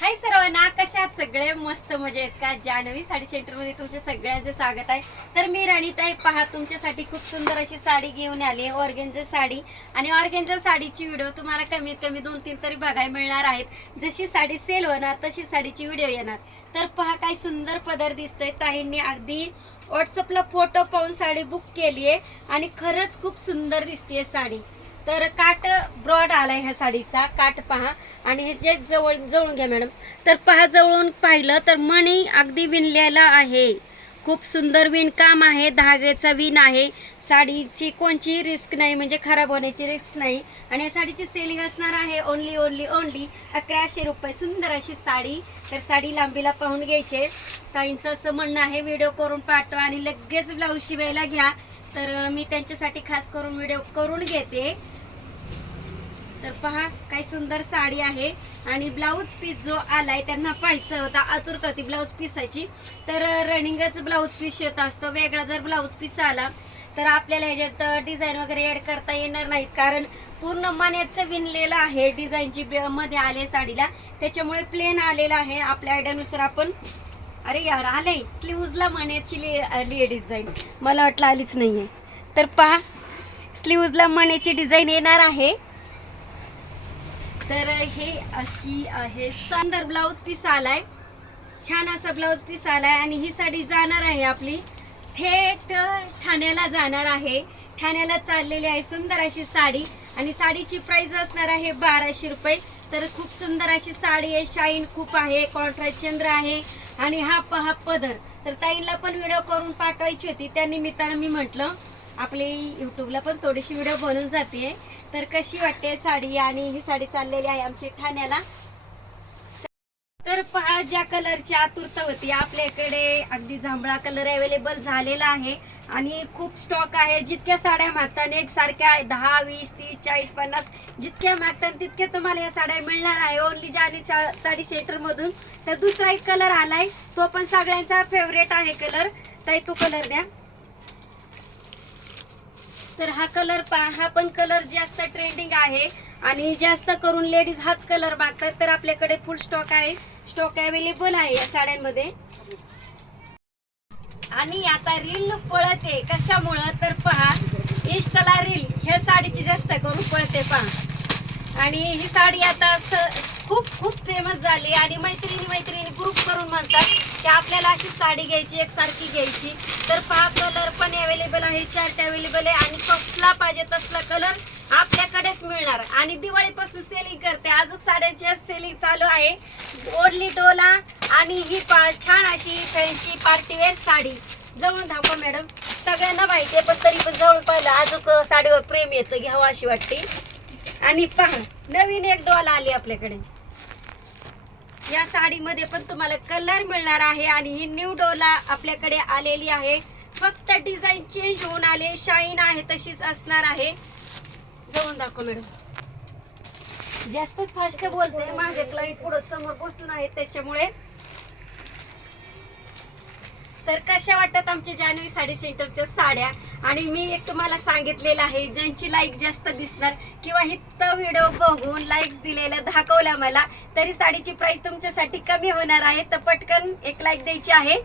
हाय सर्वांना कशा सगळे? मस्त मजा आहेत का? जान्हवी साडी सेंटरमध्ये तुमच्या सगळ्यांचं स्वागत आहे. तर मी राणीताई पहा तुमच्यासाठी खूप सुंदर अशी साडी घेऊन आली आहे ऑर्गेंजर साडी. आणि ऑर्गेंजर साडीची व्हिडिओ तुम्हाला कमीत कमी दोन तीन तरी बघायला मिळणार आहेत. जशी साडी सेल होणार तशी साडीची व्हिडिओ येणार. तर पहा काय सुंदर पदर दिसतंय. ताईंनी अगदी व्हॉट्सअपला फोटो पाहून साडी बुक केली आहे आणि खरंच खूप सुंदर दिसते साडी. तर काट ब्रॉड आलाय ह्या साडीचा. काट पहा. आणि हे जे जवळ जवळून घ्या मॅडम. तर पहा जवळून पाहिलं तर मणी अगदी विणलेला आहे. खूप सुंदर विणकाम आहे. धाग्याचा विण आहे. साडीची कोणची रिस्क नाही म्हणजे खराब होण्याची रिस्क नाही. आणि या साडीची सेलिंग असणार आहे ओनली ओनली ओनली अकराशे रुपये. सुंदर अशी साडी. तर साडी लांबीला पाहून घ्यायचे. ताईंचं असं म्हणणं आहे व्हिडिओ करून पाठवा आणि लगेच ब्लाऊज शिवायला घ्या. तर मी त्यांच्यासाठी खास करून व्हिडिओ करून घेते. तर पहा काय सुंदर साडी आहे. आणि ब्लाऊज पीस जो आलाय त्यांना पाहायचं होता आतुरता होती ब्लाऊज पिसायची तर रनिंगच ब्लाऊज पीस येत असतो. वेगळा जर ब्लाऊज पीस आला तर आपल्याला ह्याच्यात डिझाईन वगैरे ॲड करता येणार नाहीत. कारण पूर्ण मण्याचं विणलेलं आहे डिझाईनची मध्ये आले साडीला. त्याच्यामुळे प्लेन आलेलं आहे. आपल्या आयडियानुसार आपण अरे यार आलंय. स्लीव्जला मण्याची आली डिझाईन मला वाटलं आलीच नाहीये. तर पहा स्लीवजला मण्याची डिझाईन येणार आहे. तर हे अशी आहे सुंदर ब्लाऊज पीस आलाय. छान असा ब्लाऊज पीस आलाय आणि ही साडी जाणार आहे आपली. थेट ठाण्याला जाणार आहे. ठाण्याला चाललेली आहे सुंदर अशी साडी आणि साडीची प्राइस असणार आहे बाराशे रुपये. तर खूप सुंदर अशी साडी आहे. शाईन खूप आहे कॉन्ट्रास्ट चंद्र आहे आणि हा पहा पदर. तर ताईला पण व्हिडिओ करून पाठवायची होती. त्या निमित्तानं मी म्हटलं आपली युट्यूबला पण थोडीशी व्हिडिओ बनून जाते तर कशी वाटते साडी? आणि ही साडी चाललेली आहे आमची ठाण्याला. तर पहा ज्या कलरची आतुरता होती. आपल्याकडे अगदी जांभळा कलर अवेलेबल झालेला आहे. आणि खूप स्टॉक आहे. जितक्या साड्या मागताना एक सारख्या आहे. दहा वीस तीस चाळीस पन्नास जितक्या मागतात तितक्या तुम्हाला या साड्या मिळणार आहे. ओनली जानी सा- साडी सेटरमधून तर दुसरा एक कलर आलाय. तो पण सगळ्यांचा फेवरेट आहे कलर ताई तो कलर द्या. तर हा कलर पहा हा पण कलर जास्त ट्रेंडिंग आहे. आणि जास्त करून लेडीज हाच कलर मागतात. तर आपल्याकडे फुल स्टॉक आहे. स्टॉक अवेलेबल आहे या साड्यांमध्ये. आणि आता रील पळते. कशामुळं? तर पहा इष्टला रील ह्या साडीची जास्त करून पळते पहा. आणि ही साडी आता खूप खूप फेमस झाली. आणि म्हणून म्हणतात की आपल्याला अशी साडी घ्यायची एकसारखी घ्यायची. तर पहा कलर पण अवेलेबल आहे चार्ट अवेलेबल आहे आणि कसला पाहिजे तसला कलर आपल्याकडेच मिळणार. आणि दिवाळीपासून सेलिंग करते. अजून साड्यांची सेलिंग चालू आहे. ओरली डोला आणि ही पा छान अशी फॅन्सी पार्टीवेअर साडी. जवळून धापा मॅडम सगळ्यांना माहिती आहे पण तरी पण जवळ पाहिलं अजून साडीवर प्रेम येतं घ्यावं अशी वाटते. आणि पहा नवीन एक डॉल आली आपल्याकडे. या साडीमध्ये पण तुम्हाला कलर मिळणार आहे आणि ही न्यू डोला आपल्याकडे आलेली आहे. फक्त डिझाईन चेंज होऊन आले शाईन आहे तशीच असणार आहे. जाऊन दाखव मॅडम जास्तच फास्ट बोलते माझे क्लाइंट पुढं समोर बसून आहेत त्याच्यामुळे तर कशा वाटतात आमच्या जान्हवी साडी सेंटरच्या साड्या? आणि मी एक तुम्हाला सांगितलेलं आहे ज्यांची लाईक जास्त दिसणार किंवा हित व्हिडिओ बघून लाईक्स दिलेल्या दाखवल्या मला तरी साडीची प्राइस तुमच्यासाठी कमी होणार आहे. तर पटकन एक लाईक द्यायची आहे.